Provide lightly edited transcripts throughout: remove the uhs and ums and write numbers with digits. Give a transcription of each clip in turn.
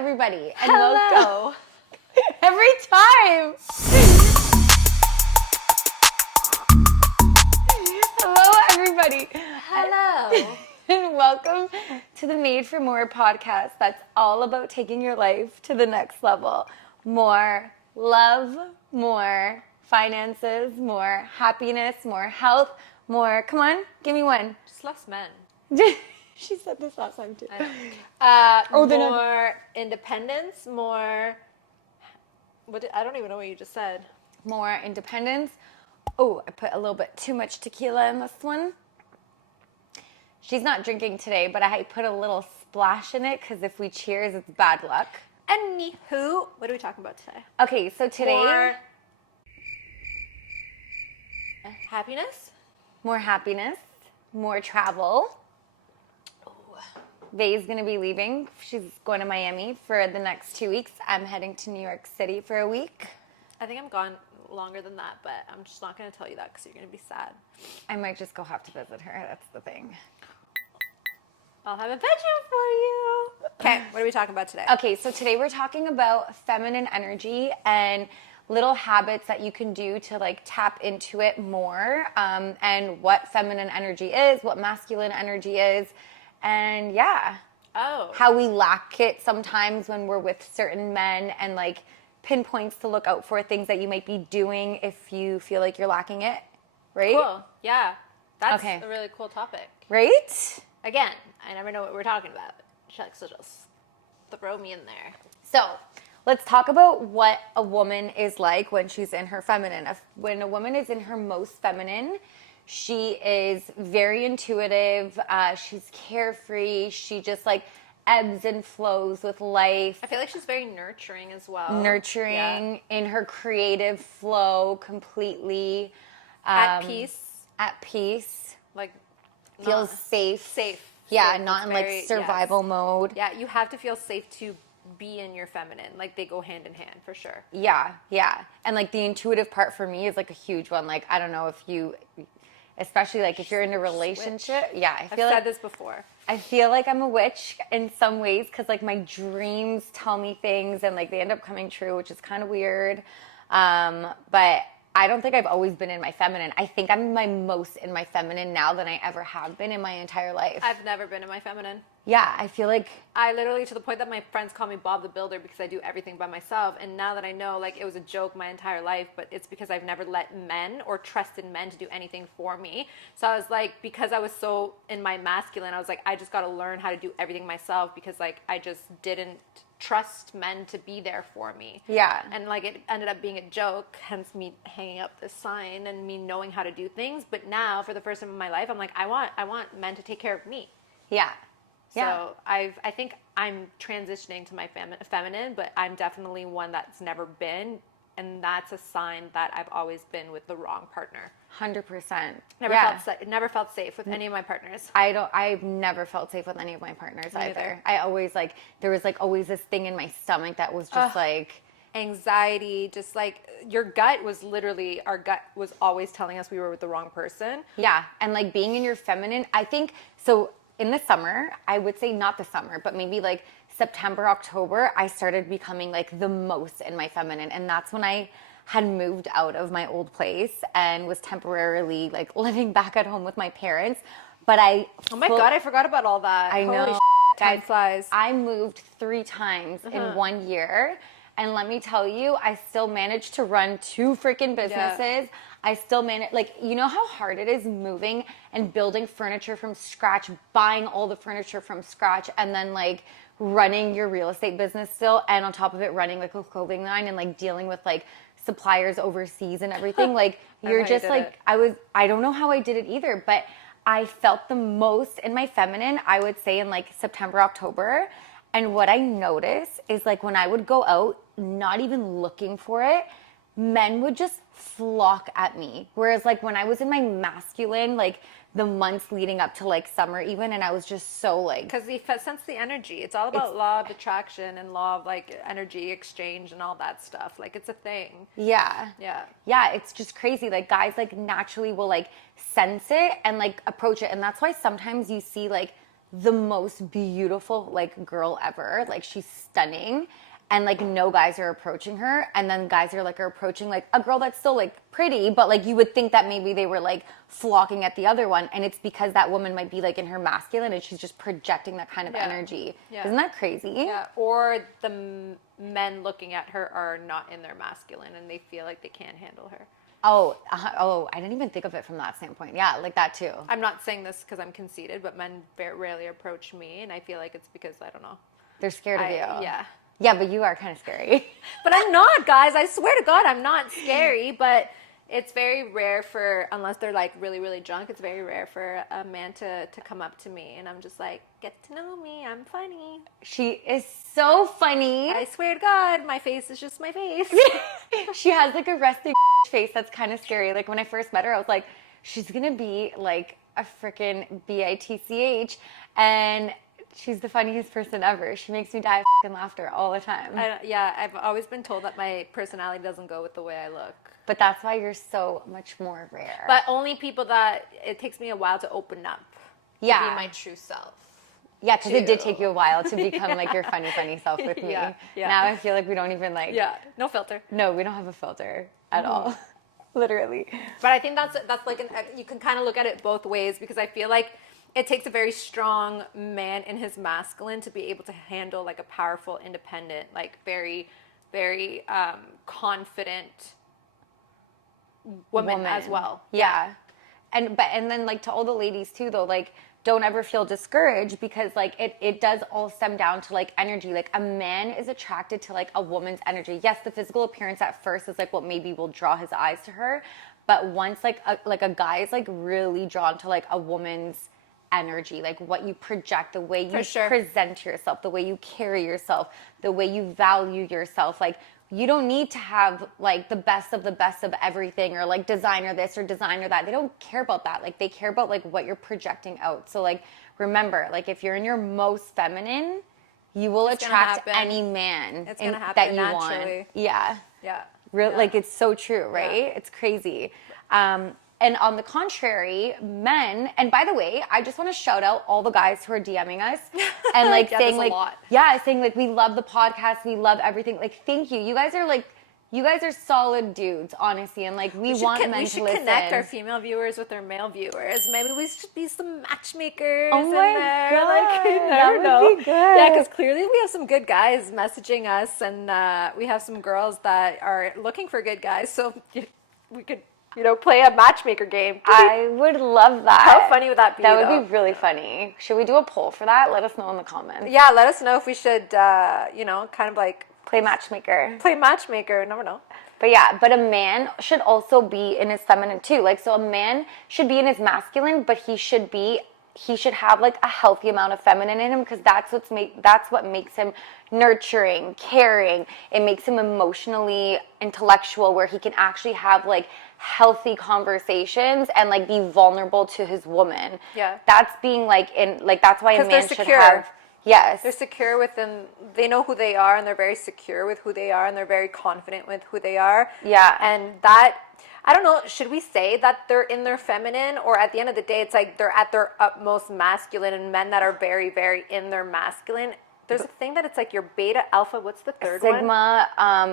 everybody, and Hello. welcome every time. Hello, everybody. Hello. And welcome to the Made for More podcast that's all about taking your life to the next level. More love, more finances, more happiness, more health, more, come on, give me one. Just less men. She said this last time too. I know. they're not- More independence, more... I don't even know what you just said. More independence. Oh, I put a little bit too much tequila in this one. She's not drinking today, but I put a little splash in it because if we cheers, it's bad luck. Anywho, what are we talking about today? Okay, so today... Happiness? More happiness, more travel. Vay's going to be leaving. She's going to Miami for the next 2 weeks. I'm heading to New York City for a week. I think I'm gone longer than that, but I'm just not going to tell you that because you're going to be sad. I might just go have to visit her. That's the thing. I'll have a bedroom for you. Okay, what are we talking about today? Okay, so today we're talking about feminine energy and little habits that you can do to like tap into it more, and what feminine energy is, what masculine energy is, and yeah. Oh. How we lack it sometimes when we're with certain men, and like pinpoints to look out for, things that you might be doing if you feel like you're lacking it, right? Cool. Yeah. That's Okay. a really cool topic. Right? Again, I never know what we're talking about. She likes to just throw me in there. So let's talk about what a woman is like when she's in her feminine. When a woman is in her most feminine, she is very intuitive. She's carefree. She just like ebbs and flows with life. I feel like she's very nurturing as well. Nurturing, in her creative flow completely. At peace. At peace. Like, Feels safe. Safe. Yeah, Safe. not It's in very- like survival yes. mode. Yeah, you have to feel safe to be in your feminine. Like, they go hand in hand for sure. Yeah. And like the intuitive part for me is like a huge one. Like, I don't know if you, especially like if you're in a relationship. Yeah, I've said this before. I feel like I'm a witch in some ways because like my dreams tell me things and like they end up coming true, which is kind of weird. But I don't think I've always been in my feminine. I think I'm my most in my feminine now than I ever have been in my entire life. I've never been in my feminine. Yeah, I feel like... I literally, to the point that my friends call me Bob the Builder because I do everything by myself. And now that I know, like, it was a joke my entire life, but it's because I've never let men or trusted men to do anything for me. So I was like, because I was so in my masculine, I was like, I just got to learn how to do everything myself because, like, I just didn't trust men to be there for me. Yeah. And like it ended up being a joke, hence me hanging up this sign and me knowing how to do things. But now, for the first time in my life, I'm like, I want men to take care of me. Yeah. So I think I'm transitioning to my feminine, but I'm definitely one that's never been, and that's a sign that I've always been with the wrong partner. 100%. Never felt safe with any of my partners. I've never felt safe with any of my partners either. I always like, there was like always this thing in my stomach that was just like... Anxiety, just like our gut was always telling us we were with the wrong person. Yeah. And like being in your feminine, I think, so in the summer, I would say not the summer, but maybe like September, October, I started becoming like the most in my feminine. And that's when I had moved out of my old place and was temporarily like living back at home with my parents. But oh my God, I forgot about all that. I know. Holy time flies. I moved 3 times in 1 year. And let me tell you, I still managed to run 2 freaking businesses. Yeah. I still manage, like, you know how hard it is moving and building furniture from scratch, buying all the furniture from scratch, and then like running your real estate business still, and on top of it running like a clothing line and like dealing with like suppliers overseas and everything. Like you're just like, I don't know how I did it either, but I felt the most in my feminine, I would say in like September, October. And what I noticed is like when I would go out, not even looking for it, men would just flock at me. Whereas like when I was in my masculine, like the months leading up to like summer even, and I was just so like... Because you sense the energy. It's all about law of attraction and law of like energy exchange and all that stuff. Like it's a thing. Yeah. It's just crazy. Like guys like naturally will like sense it and like approach it. And that's why sometimes you see like the most beautiful like girl ever. Like she's stunning. And like no guys are approaching her, and then guys are approaching like a girl that's still like pretty, but like you would think that maybe they were like flocking at the other one, and it's because that woman might be like in her masculine and she's just projecting that kind of energy. Isn't that crazy? Yeah. Or the men looking at her are not in their masculine and they feel like they can't handle her. Oh, I didn't even think of it from that standpoint. Yeah, like that too. I'm not saying this because I'm conceited, but men rarely approach me, and I feel like it's because I don't know. They're scared of you. Yeah. Yeah, but you are kind of scary. But I'm not, guys. I swear to God, I'm not scary. But it's very rare unless they're like really, really drunk, it's very rare for a man to come up to me. And I'm just like, get to know me. I'm funny. She is so funny. I swear to God, my face is just my face. She has like a resting face that's kind of scary. Like when I first met her, I was like, she's going to be like a freaking bitch. And she's the funniest person ever. She makes me die of fucking laughter all the time. I've always been told that my personality doesn't go with the way I look. But that's why you're so much more rare. But only people that it takes me a while to open up. To be my true self. Yeah, because it did take you a while to become like your funny self with me. Yeah. Now I feel like we don't even like... Yeah, no filter. No, we don't have a filter at all. Literally. But I think that's like you can kind of look at it both ways, because I feel like it takes a very strong man in his masculine to be able to handle like a powerful, independent, like very, very confident woman as well. Yeah. And then like to all the ladies too though, like don't ever feel discouraged, because like it does all stem down to like energy. Like a man is attracted to like a woman's energy. Yes, the physical appearance at first is like what maybe will draw his eyes to her, but once like a guy is like really drawn to like a woman's energy, like what you project, the way you present yourself, the way you carry yourself, the way you value yourself. Like you don't need to have like the best of everything, or like designer this or designer that. They don't care about that. Like they care about like what you're projecting out. So like remember, like if you're in your most feminine, you will attract any man that you naturally want. Yeah. Yeah. Like it's so true, right? Yeah. It's crazy. And on the contrary, men, and by the way, I just want to shout out all the guys who are DMing us and like saying like, saying like, we love the podcast, we love everything. Like, thank you. You guys are solid dudes, honestly. And like, we want men to listen. We should connect our female viewers with our male viewers. Maybe we should be some matchmakers in there. God, like, you never know. Be good. Yeah, because clearly we have some good guys messaging us, and we have some girls that are looking for good guys. So we could, play a matchmaker game. I would love that. How funny would that be? That would be really funny. Should we do a poll for that? Let us know in the comments. Yeah, let us know if we should, kind of like... Play matchmaker. Never know. But yeah, but a man should also be in his feminine too. Like, so a man should be in his masculine, but he should have like a healthy amount of feminine in him, because that's what makes him nurturing, caring. It makes him emotionally intellectual, where he can actually have like healthy conversations and like be vulnerable to his woman. Yeah. That's being like that's why a man should have. Yes. They're secure within, they know who they are, and they're very secure with who they are, and they're very confident with who they are. Yeah. And that, I don't know, should we say that they're in their feminine, or at the end of the day, it's like they're at their utmost masculine, and men that are very, very in their masculine, there's a thing that it's like your beta, alpha, what's the third one? Sigma,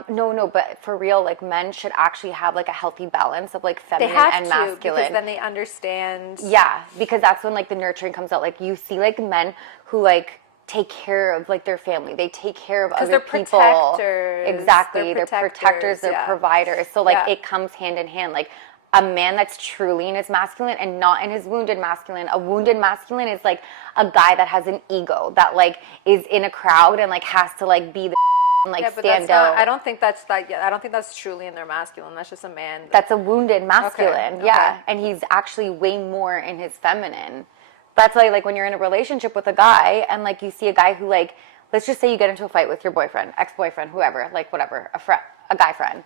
no, but for real, like men should actually have like a healthy balance of like feminine and masculine. Because then they understand. Yeah, because that's when like the nurturing comes out. Like you see like men who like take care of like their family. They take care of other people. Protectors. Exactly. They're protectors, they're providers. So like it comes hand in hand. Like a man that's truly in his masculine and not in his wounded masculine. A wounded masculine is like a guy that has an ego, that like is in a crowd and like has to like be the and like stand out. I don't think that's truly in their masculine. That's just a man. That's a wounded masculine. Okay. Yeah. And he's actually way more in his feminine. That's why, like, when you're in a relationship with a guy and, like, you see a guy who, like, let's just say you get into a fight with your boyfriend, ex-boyfriend, whoever, like, whatever, a guy friend,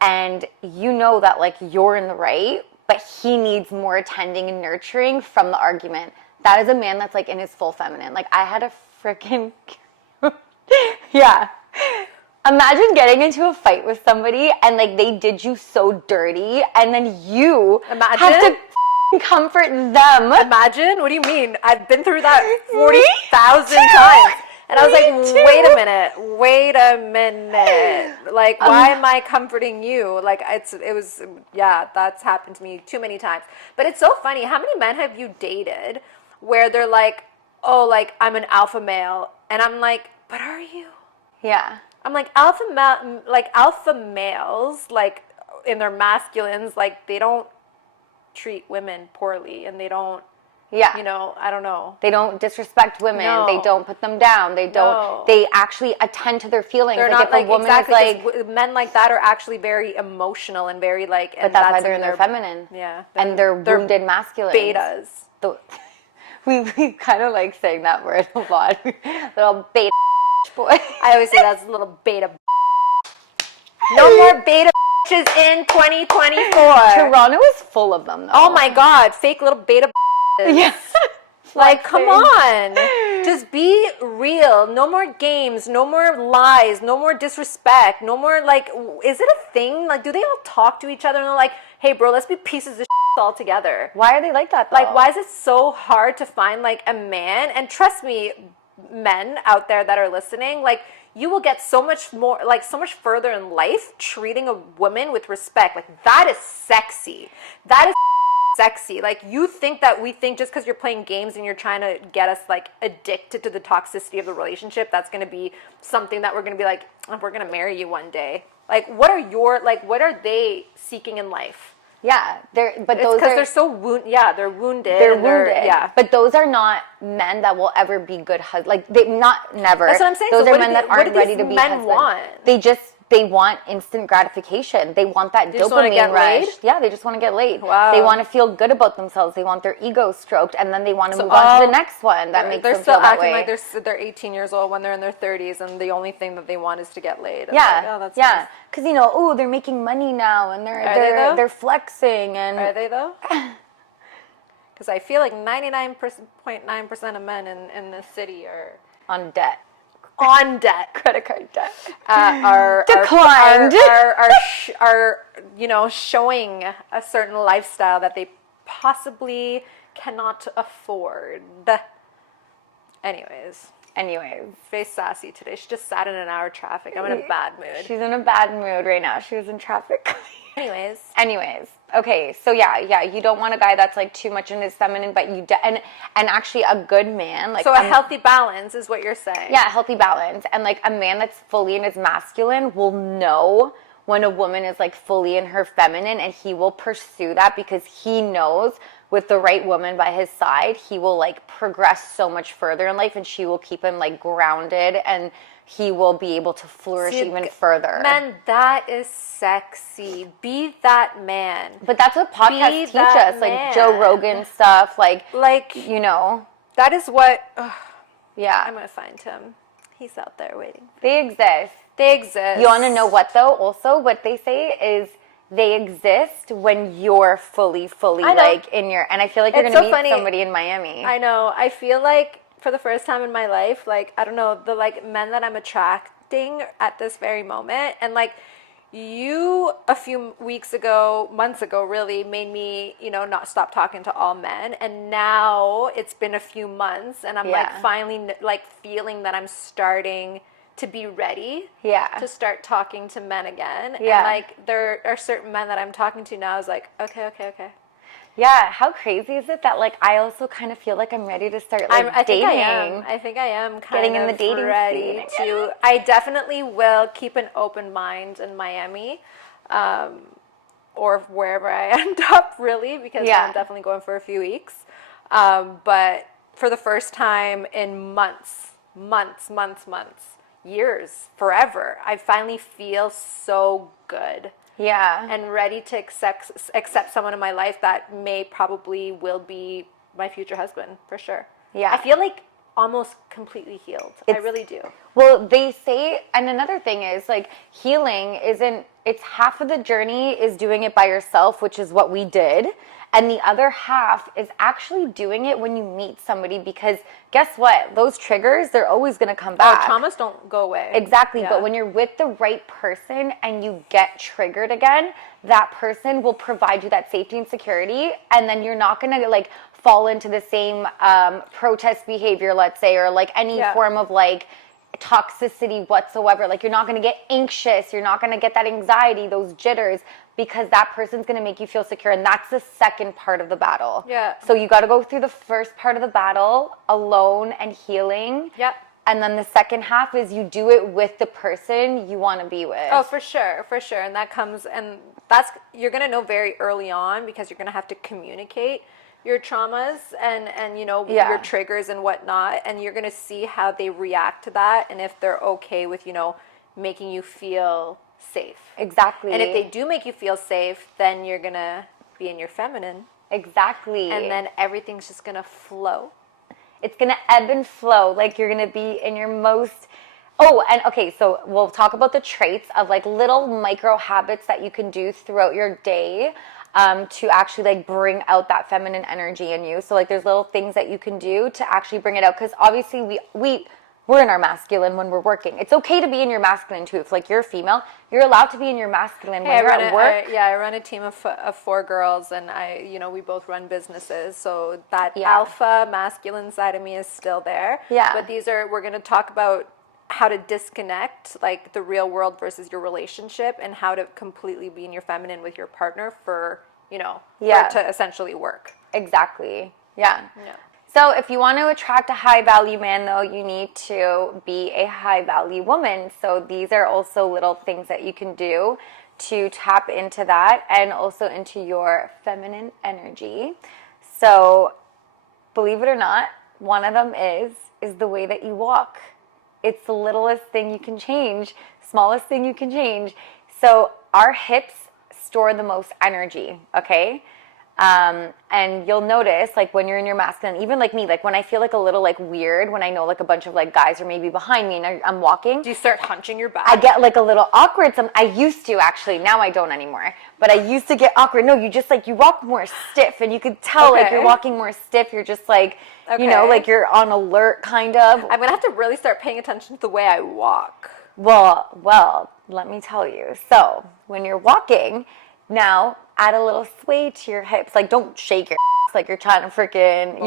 and you know that, like, you're in the right, but he needs more attending and nurturing from the argument. That is a man that's, like, in his full feminine. Like, I had a freaking... yeah. Imagine getting into a fight with somebody and, like, they did you so dirty, and then you have to comfort them. Imagine? What do you mean? I've been through that 40,000 times. And I was like, wait a minute. Like, why am I comforting you? Like, that's happened to me too many times. But it's so funny. How many men have you dated where they're like, oh, like, I'm an alpha male. And I'm like, but are you? Yeah. I'm like, alpha males, like, in their masculines, like, they don't treat women poorly, and they don't, yeah, I don't know. They don't disrespect women. No. They don't put them down. They don't. No. They actually attend to their feelings. They're like not if a woman is like, men like that are actually very emotional and very like. But that's why they're in their feminine. Yeah. And they're wounded masculines. Betas. We kind of like saying that word a lot. Little beta boy. I always say that's a little beta. No more beta is in 2024. Toronto is full of them, though. Oh my God, fake little beta. Yes. Like, come on. Just be real. No more games. No more lies. No more disrespect. No more, like, is it a thing? Like, do they all talk to each other and they're like, hey, bro, let's be pieces of all together? Why are they like that, though? Like, why is it so hard to find, like, a man? And trust me, men out there that are listening, like, you will get so much more, like, so much further in life treating a woman with respect. Like, that is sexy. That is sexy. Like, you think that we think just because you're playing games and you're trying to get us, like, addicted to the toxicity of the relationship, that's going to be something that we're going to be like, oh, we're going to marry you one day. Like, what are they seeking in life? Yeah, they're because they're so wounded. Yeah, they're wounded. They're wounded. Yeah, but those are not men that will ever be good husbands. Like never. That's what I'm saying. Those so are men that aren't ready to be husbands. Want? They want instant gratification. They want that dopamine rush. Yeah, they just want to get laid. Wow. They want to feel good about themselves. They want their ego stroked, and then they want to move on to the next one that makes them feel that way. They're still acting like they're 18 years old when they're in their 30s, and the only thing that they want is to get laid. Yeah, that's yeah. Nice. Because they're making money now, and they're flexing, and are they though? Because I feel like 99.9% of men in this city are on debt. On debt, credit card debt, are declined. Are showing a certain lifestyle that they possibly cannot afford. Anyways, very sassy today. She just sat in an hour traffic. I'm in a bad mood. She's in a bad mood right now. She was in traffic. Anyways. Okay, so yeah, you don't want a guy that's like too much in his feminine, but and actually a good man, like so a healthy balance is what you're saying. Yeah, a healthy balance, and like a man that's fully in his masculine will know when a woman is like fully in her feminine, and he will pursue that because he knows with the right woman by his side, he will like progress so much further in life, and she will keep him like grounded, and he will be able to flourish even further. Man, that is sexy. Be that man. But that's what podcasts teach us, like Joe Rogan stuff, like That is what. Yeah, I'm gonna find him. He's out there waiting. They exist. You want to know what though? Also, what they say is they exist when you're fully like in your. And I feel like you're gonna meet somebody in Miami. I know. I feel like for the first time in my life, like, I don't know, the like men that I'm attracting at this very moment, and like you a few months ago really made me, not stop talking to all men, and now it's been a few months and I'm like finally like feeling that I'm starting to be ready to start talking to men again. And like there are certain men that I'm talking to now is like, okay. Yeah, how crazy is it that like I also kind of feel like I'm ready to start dating? I think I am getting in the dating ready to. I definitely will keep an open mind in Miami, or wherever I end up, really, because I'm definitely going for a few weeks. But for the first time in months, years, forever, I finally feel so good. Yeah. And ready to accept someone in my life that will be my future husband, for sure. Yeah. I feel like almost completely healed. I really do. Well, they say, and another thing is like healing it's half of the journey is doing it by yourself, which is what we did. And the other half is actually doing it when you meet somebody, because guess what? Those triggers, they're always going to come back. Traumas don't go away. Exactly. Yeah. But when you're with the right person and you get triggered again, that person will provide you that safety and security. And then you're not going to like fall into the same protest behavior, let's say, or like any form of like toxicity whatsoever. Like you're not going to get anxious. You're not going to get that anxiety, those jitters, because that person's going to make you feel secure. And that's the second part of the battle. Yeah. So you got to go through the first part of the battle alone and healing. Yep. And then the second half is you do it with the person you want to be with. Oh, for sure. For sure. And that comes, and that's, you're going to know very early on, because you're going to have to communicate your traumas and you know, your triggers and whatnot. And you're going to see how they react to that. And if they're okay with, you know, making you feel safe. Exactly. And if they do make you feel safe, then you're going to be in your feminine. Exactly. And then everything's just going to flow. It's going to ebb and flow. Like you're going to be in your most... Oh, and okay, so we'll talk about the traits of like little micro habits that you can do throughout your day to actually like bring out that feminine energy in you. So like there's little things that you can do to actually bring it out. Because obviously we're in our masculine when we're working. It's okay to be in your masculine too. If like you're female, you're allowed to be in your masculine when you're at work. I run a team of 4 girls, and we both run businesses. So that alpha masculine side of me is still there. Yeah. But we're going to talk about how to disconnect like the real world versus your relationship, and how to completely be in your feminine with your partner for it to essentially work. Exactly. Yeah. So if you want to attract a high value man, though, you need to be a high value woman. So these are also little things that you can do to tap into that and also into your feminine energy. So believe it or not, one of them is the way that you walk. It's the littlest thing you can change, smallest thing you can change. So our hips store the most energy, okay? And you'll notice, like, when you're in your masculine, even like me, like when I feel like a little like weird, when I know like a bunch of like guys are maybe behind me and I'm walking. Do you start hunching your back? I get like a little awkward. I used to, actually. Now I don't anymore. But I used to get awkward. No, you just like, you walk more stiff, and you could tell like you're walking more stiff. You're just like, like you're on alert kind of. I'm going to have to really start paying attention to the way I walk. Well, let me tell you. So when you're walking, now add a little sway to your hips. Like, don't shake your ass like you're trying to freaking,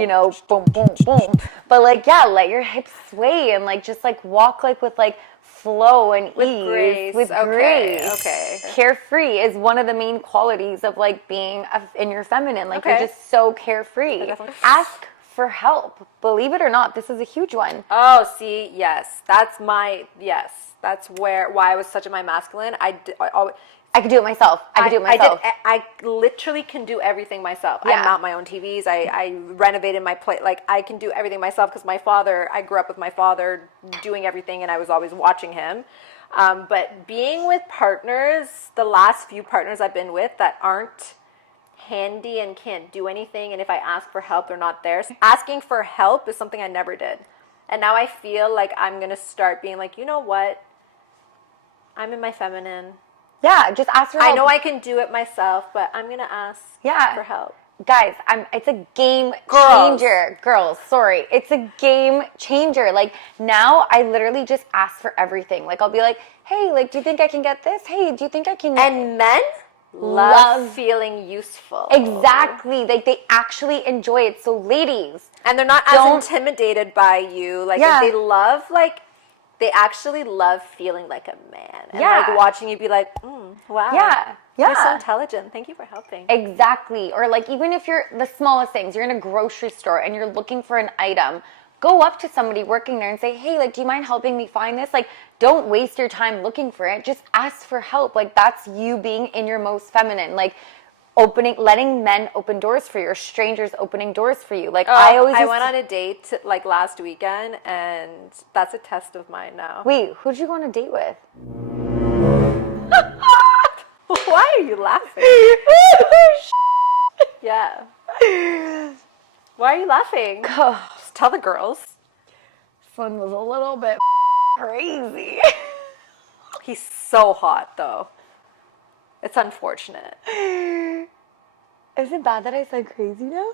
boom, boom, boom. But like, let your hips sway and like just like walk like with like flow and ease. With grace. Okay. Carefree is one of the main qualities of like being in your feminine. Like you're just so carefree. Ask for help. Believe it or not, this is a huge one. Oh, see, yes. That's why I was such in my masculine. I could do it myself. I literally can do everything myself. I mount my own TVs. I renovated my plate. Like, I can do everything myself because I grew up with my father doing everything, and I was always watching him. But being with partners, the last few partners I've been with that aren't handy and can't do anything, and if I ask for help, they're not there. Asking for help is something I never did. And now I feel like I'm going to start being like, you know what? I'm in my feminine. Yeah, just ask for help. I know I can do it myself, but I'm going to ask for help. Guys, it's a game changer. Girls, sorry. It's a game changer. Like, now I literally just ask for everything. Like, I'll be like, hey, like, do you think I can get this? Hey, do you think I can... And men love feeling useful. Exactly. Like, they actually enjoy it. So, ladies... And they're not as intimidated by you. Like, they actually love feeling like a man. And like watching you be like, wow. Yeah. You're so intelligent. Thank you for helping. Exactly. Or like, even if you're the smallest things, you're in a grocery store and you're looking for an item, go up to somebody working there and say, hey, like, do you mind helping me find this? Like, don't waste your time looking for it. Just ask for help. Like, that's you being in your most feminine. Like, letting men open doors for you, or strangers opening doors for you. Like, I went on a date like last weekend, and that's a test of mine now. Wait, who'd you go on a date with? Why are you laughing? Yeah. Why are you laughing? Just tell the girls. This one was a little bit crazy. He's so hot, though. It's unfortunate. Is it bad that I said crazy now?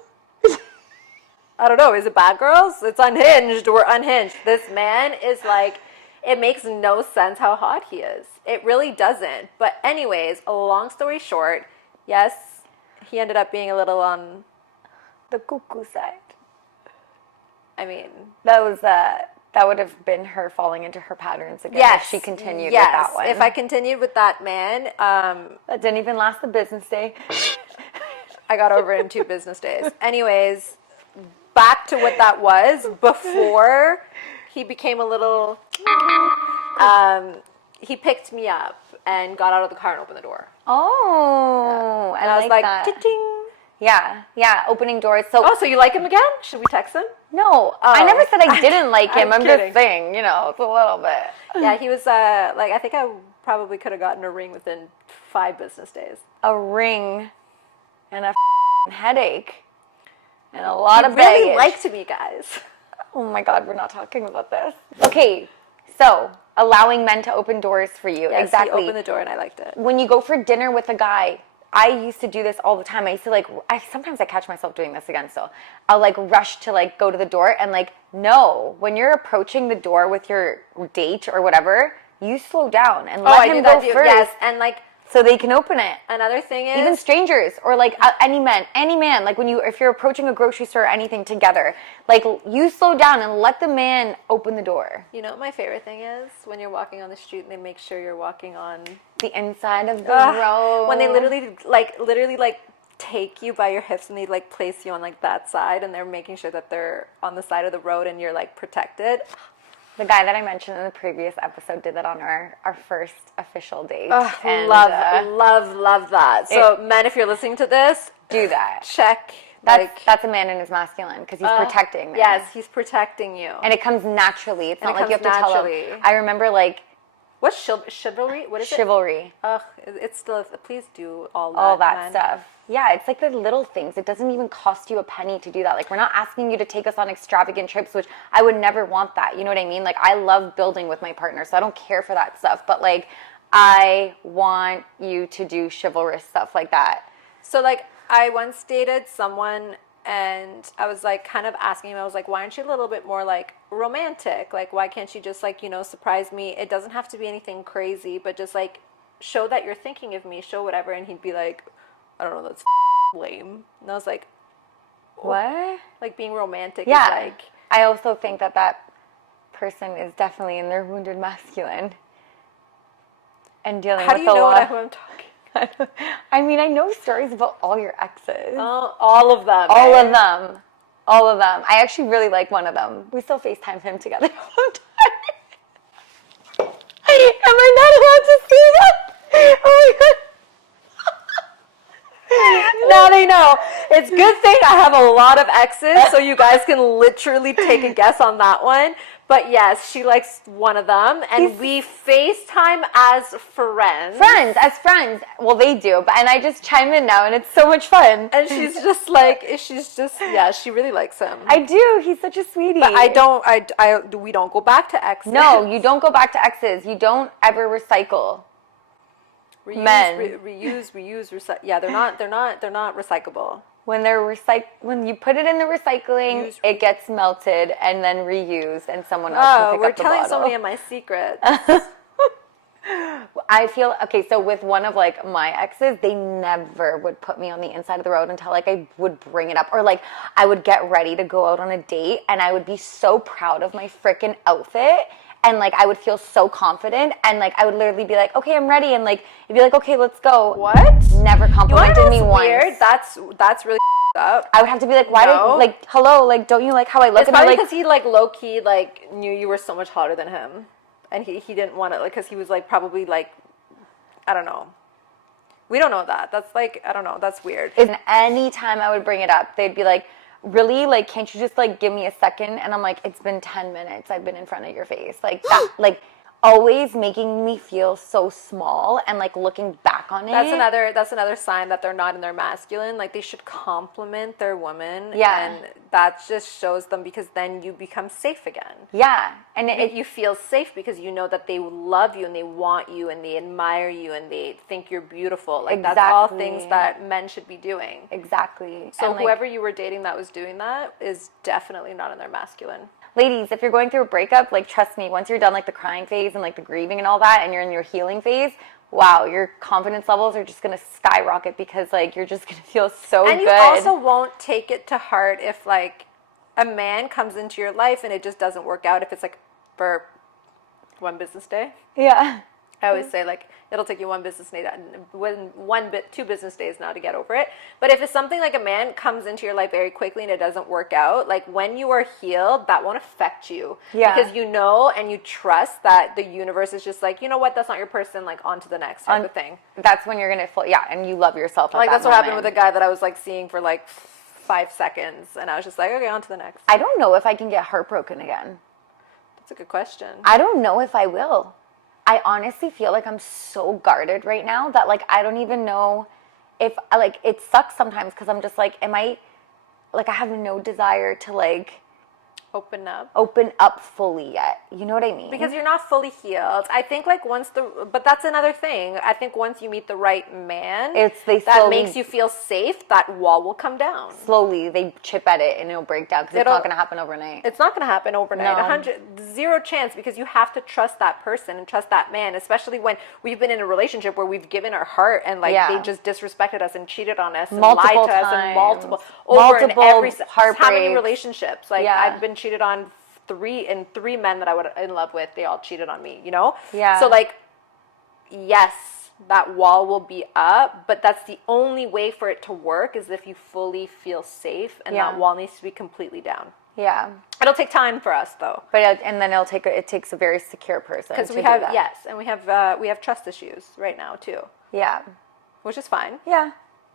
I don't know. Is it bad, girls? It's unhinged. We're unhinged. This man is like, it makes no sense how hot he is. It really doesn't. But anyways, a long story short, yes, he ended up being a little on The cuckoo side. I mean, that would have been her falling into her patterns again if she continued with that one. If I continued with that man, that didn't even last the business day. I got over it in 2 business days. Anyways, back to what that was before he became a little. He picked me up and got out of the car and opened the door. Oh, and I was like, that. Ting. Yeah, opening doors. So, so you like him again? Should we text him? No, I never said I didn't like him. I'm just saying, it's a little bit. Yeah, he was I think I probably could have gotten a ring within 5 business days. A ring and a headache and a lot of baggage. He really liked me, guys. Oh my God, we're not talking about this. Okay, so allowing men to open doors for you. Yes, exactly. He opened the door and I liked it. When you go for dinner with a guy, I used to do this all the time. I used to sometimes I catch myself doing this again. So I'll rush to go to the door and no, when you're approaching the door with your date or whatever, you slow down and let him go first. Yes, and so they can open it. Another thing is even strangers or any man, if you're approaching a grocery store or anything together, you slow down and let the man open the door. You know what my favorite thing is? When you're walking on the street and they make sure you're walking on the inside of the road. When they literally take you by your hips and they place you on that side and they're making sure that they're on the side of the road and you're protected. The guy that I mentioned in the previous episode did that on our first official date. And, love that. So men, if you're listening to this, do that. Check. That's a man in his masculine because he's protecting them. Yes, he's protecting you. And it comes naturally. It's not like you have to tell him. I remember what's chivalry? What is chivalry? It's still. Please do all that stuff. Yeah, it's the little things. It doesn't even cost you a penny to do that. We're not asking you to take us on extravagant trips, which I would never want that. You know what I mean? I love building with my partner, so I don't care for that stuff. But I want you to do chivalrous stuff like that. So I once dated someone. And I was kind of asking him, I was why aren't you a little bit more romantic? Why can't you just surprise me? It doesn't have to be anything crazy, but just show that you're thinking of me, show whatever. And he'd be like, I don't know, that's lame. And I was like, what? Being romantic is I also think that person is definitely in their wounded masculine and dealing with a lot. How do you know who I'm talking? I mean, I know stories about all your exes. All of them. All of them. All of them. I actually really like one of them. We still FaceTime him together all the time. Am I not allowed to say that? Oh my God. Now they know. It's a good thing I have a lot of exes, so you guys can literally take a guess on that one. But yes, she likes one of them, and we FaceTime as friends. As friends. Well, they do, and I just chime in now, and it's so much fun. And she's just, she really likes him. I do. He's such a sweetie. But we don't go back to exes. No, you don't go back to exes. You don't ever recycle. Reuse, recycle. Yeah, they're not recyclable. When when you put it in the recycling, it gets melted and then reused, and someone else can pick up the bottle. We're telling so many of my secrets. I feel okay. So with one of my exes, they never would put me on the inside of the road until I would bring it up, or I would get ready to go out on a date, and I would be so proud of my freaking outfit. And I would feel so confident, and I would literally be like, okay, I'm ready, and it'd be like, okay, let's go. What? Never complimented me once. Weird? That's really up. I would have to be like, why did hello, don't you like how I look? It's probably because he low key knew you were so much hotter than him, and he didn't want it because he was probably I don't know. We don't know that. That's I don't know. That's weird. And any time I would bring it up, they'd be like, really? Can't you just give me a second? And I'm like, it's been 10 minutes. I've been in front of your face. always making me feel so small, and like looking back on it. That's another sign that they're not in their masculine. Like they should compliment their woman. Yeah. And that just shows them, because then you become safe again. Yeah. And You feel safe because you know that they love you and they want you and they admire you and they think you're beautiful. Like that's all things that men should be doing. Exactly. So and whoever you were dating that was doing that is definitely not in their masculine. Ladies, if you're going through a breakup, like trust me, once you're done like the crying phase and like the grieving and all that, and you're in your healing phase, wow, your confidence levels are just gonna skyrocket, because like you're just gonna feel so good. And you also won't take it to heart if like a man comes into your life and it just doesn't work out, if it's like for one business day. Yeah. I always say, like, it'll take you two business days now to get over it. But if it's something like a man comes into your life very quickly and it doesn't work out, like when you are healed, that won't affect you. Yeah. Because you know and you trust that the universe is just like, you know what, that's not your person, like on to the next type of thing. That's when you're gonna feel, and you love yourself. Like that's what happened with a guy that I was like seeing for like 5 seconds, and I was just like, okay, on to the next. I don't know if I can get heartbroken again. That's a good question. I don't know if I will. I honestly feel like I'm so guarded right now that like I don't even know if like it sucks sometimes, because I'm just like, I have no desire to like open up fully yet. You know what I mean? Because you're not fully healed. I think like but that's another thing. I think once you meet the right man, that makes you feel safe, that wall will come down. Slowly, they chip at it and it'll break down, because it's not going to happen overnight. It's not going to happen overnight. No. Zero chance, because you have to trust that person and trust that man, especially when we've been in a relationship where we've given our heart and like they just disrespected us and cheated on us and lied to us and multiple heartbreaks. How many relationships? Like I've been cheated on three men that I was in love with, they all cheated on me, you know? Yeah. So like, yes, that wall will be up, but that's the only way for it to work, is if you fully feel safe, and that wall needs to be completely down. Yeah. It'll take time for us though. But and then it takes a very secure person. Because we have trust issues right now too. Yeah. Which is fine. Yeah.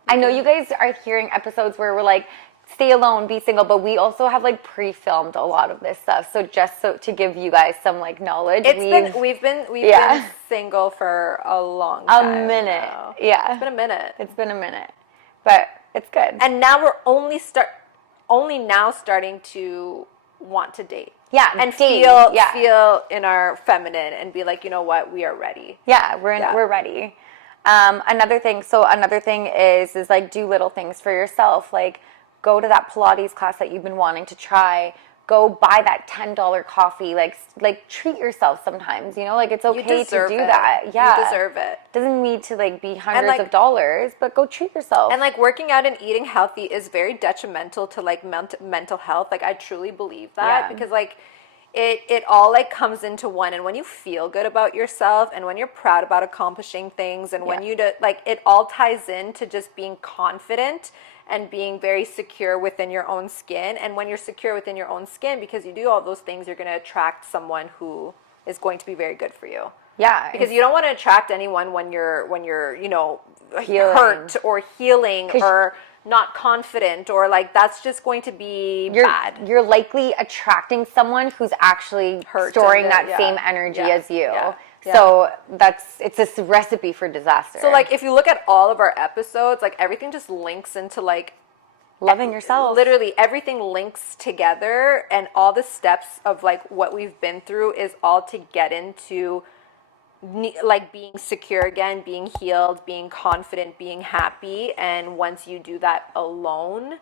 I know you guys are hearing episodes where we're like, stay alone, be single, but we also have like pre-filmed a lot of this stuff. So just to give you guys some like knowledge, we've been single for a long time. A minute. Now. Yeah. It's been a minute. But it's good. And now we're only now starting to want to date. Yeah. And feel in our feminine and be like, you know what, we are ready. Yeah, we're ready. Another thing is like, do little things for yourself, like go to that Pilates class that you've been wanting to try. Go buy that $10 coffee. Like treat yourself sometimes. You know, like it's okay to do that. Yeah, you deserve it. Doesn't need to like be hundreds of dollars, but go treat yourself. And like working out and eating healthy is very detrimental to like mental health. Like I truly believe that because like it all like comes into one. And when you feel good about yourself, and when you're proud about accomplishing things, and when like it all ties into just being confident and being very secure within your own skin. And when you're secure within your own skin, because you do all those things, you're going to attract someone who is going to be very good for you. Yeah. Because you don't want to attract anyone when you're hurt or healing or not confident, or like that's just going to be bad. You're likely attracting someone who's actually storing that same energy as you. Yeah. So it's this recipe for disaster. So like if you look at all of our episodes, like everything just links into like loving yourself. Literally everything links together, and all the steps of like what we've been through is all to get into like being secure again, being healed, being confident, being happy. And once you do that alone,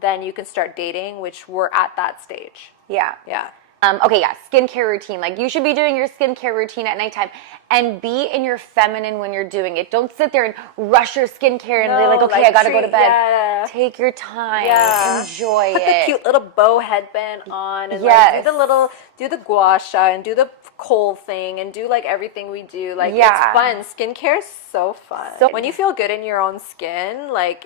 then you can start dating, which we're at that stage. Yeah. Yeah. Skincare routine. Like you should be doing your skincare routine at nighttime, and be in your feminine when you're doing it. Don't sit there and rush your skincare and be like, okay, I gotta go to bed. Yeah. Take your time. Yeah. Enjoy Put it. Put the cute little bow headband on, and like do the gua sha and do the coal thing and do like everything we do. Like it's fun. Skincare is so fun. So when you feel good in your own skin, like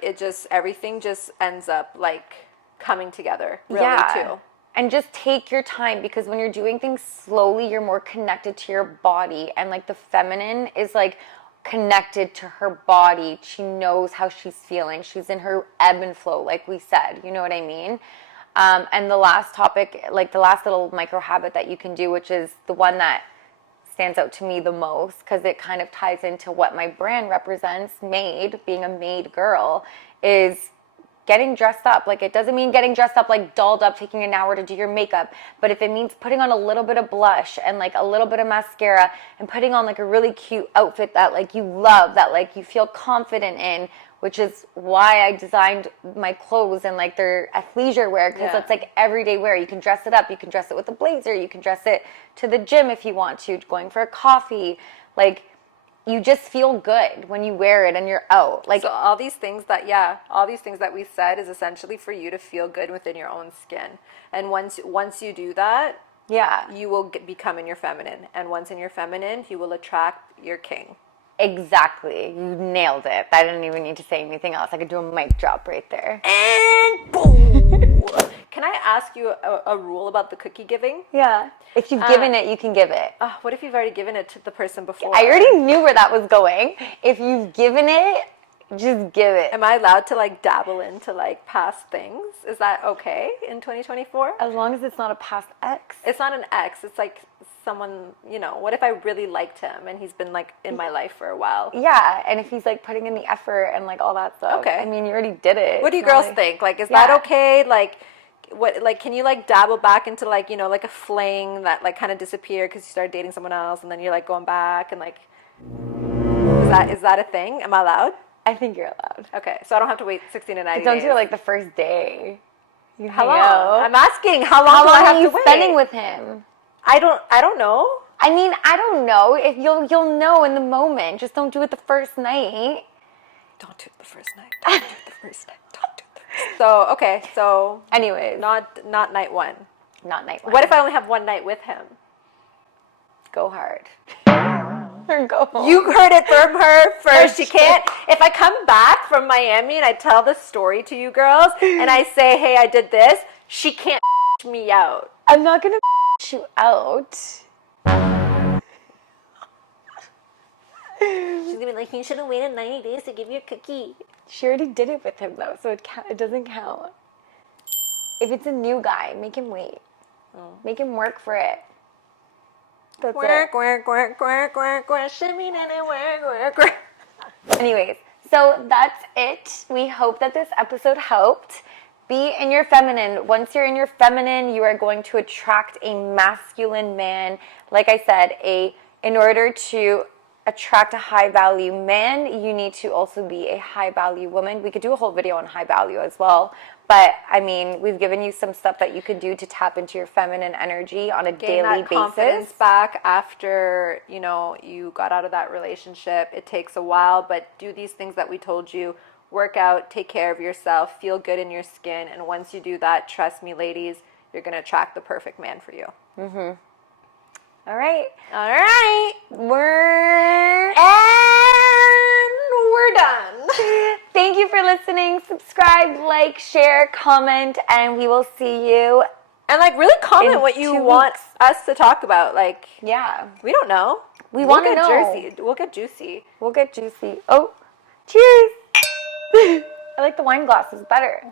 everything just ends up like coming together really too. And just take your time, because when you're doing things slowly, you're more connected to your body. And like the feminine is like connected to her body. She knows how she's feeling. She's in her ebb and flow, like we said. You know what I mean? And the last topic, like the last little micro habit that you can do, which is the one that stands out to me the most because it kind of ties into what my brand represents. Maid, being a maid girl, is getting dressed up. Like, it doesn't mean getting dressed up like dolled up, taking an hour to do your makeup, but if it means putting on a little bit of blush and like a little bit of mascara and putting on like a really cute outfit that like you love, that like you feel confident in, which is why I designed my clothes and like they're athleisure wear, because it's like everyday wear. You can dress it up, you can dress it with a blazer, you can dress it to the gym if you want to, going for a coffee. Like, you just feel good when you wear it and you're out. Like, so all these things that we said is essentially for you to feel good within your own skin. And once you do that, you will become in your feminine. And once in your feminine, you will attract your king. Exactly. You nailed it. I didn't even need to say anything else. I could do a mic drop right there. And boom! Can I ask you a rule about the cookie giving? Yeah. If you've given it, you can give it. What if you've already given it to the person before? I already knew where that was going. If you've given it, just give it. Am I allowed to like dabble into like past things? Is that okay in 2024? As long as it's not a past ex. It's not an ex. It's like someone, you know, what if I really liked him and he's been like in my life for a while? Yeah, and if he's like putting in the effort and like all that stuff. Okay. I mean, you already did it. What do you girls think? Like, is that okay? Like, what, like, can you like dabble back into like, you know, like a fling that like kind of disappeared because you started dating someone else and then you're like going back and like, is that a thing? Am I allowed? I think you're allowed. Okay, so I don't have to wait 16 to 90 But don't days. do it like the first day. How long? I'm asking, how long do I have are you to wait? spending with him? I don't know. I mean, I don't know. If you'll know in the moment. Just don't do it the first night. Don't do it the first night. Don't do it the first night. Don't do it the first night. So, okay, so anyways. Not night one. Not night one. What if I only have one night with him? Go hard. Or go home. You heard it from her first. She can't. If I come back from Miami and I tell the story to you girls and I say, hey, I did this, she can't me out. I'm not going to you out. She's gonna be like, you should have waited 90 days to give you a cookie. She already did it with him though, so it doesn't count. If it's a new guy, make him wait. Make him work for it. That's work, shimmy, work. Anyways, so that's it. We hope that this episode helped. Be in your feminine. Once you're in your feminine, you are going to attract a masculine man. Like I said, in order to attract a high value man, you need to also be a high value woman. We could do a whole video on high value as well. But I mean, we've given you some stuff that you could do to tap into your feminine energy on a daily basis. Confidence back after, you know, you got out of that relationship. It takes a while, but do these things that we told you. Work out, take care of yourself, feel good in your skin, and once you do that, trust me, ladies, you're going to attract the perfect man for you. Mm-hmm. All right. We're done. Thank you for listening. Subscribe, like, share, comment, and we will see you. And like, really comment what you want us to talk about. Like, yeah, we don't know. We want to know. We'll get juicy. We'll get juicy. Oh, cheers. I like the wine glasses better.